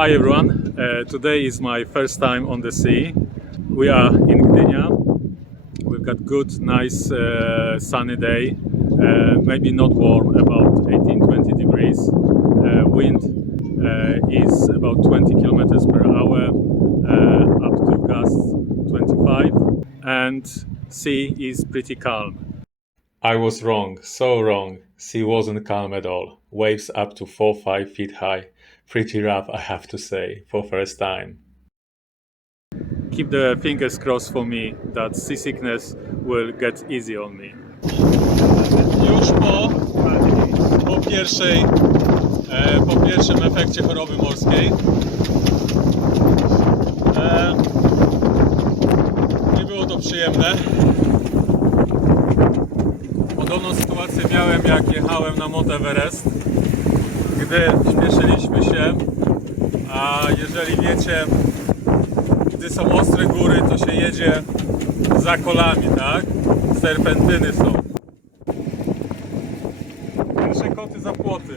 Hi everyone, today is my first time on the sea. We are in Gdynia. We've got good, nice, sunny day. Maybe not warm, about 18-20 degrees. Wind is about 20 kilometers per hour, up to gusts 25, and sea is pretty calm. I was wrong, so wrong. Sea wasn't calm at all. Waves up to 4-5 feet high. Pretty rough, I have to say, for first time. Keep the fingers crossed for me that seasickness will get easy on me. Już po pierwszym efekcie choroby morskiej. Nie było to przyjemne. Podobną sytuację miałem, jak jechałem na Mount Everest, gdy śpieszyliśmy się, a jeżeli wiecie, gdy są ostre góry, to się jedzie za kolami, tak? Serpentyny są. Pierwsze koty za płoty.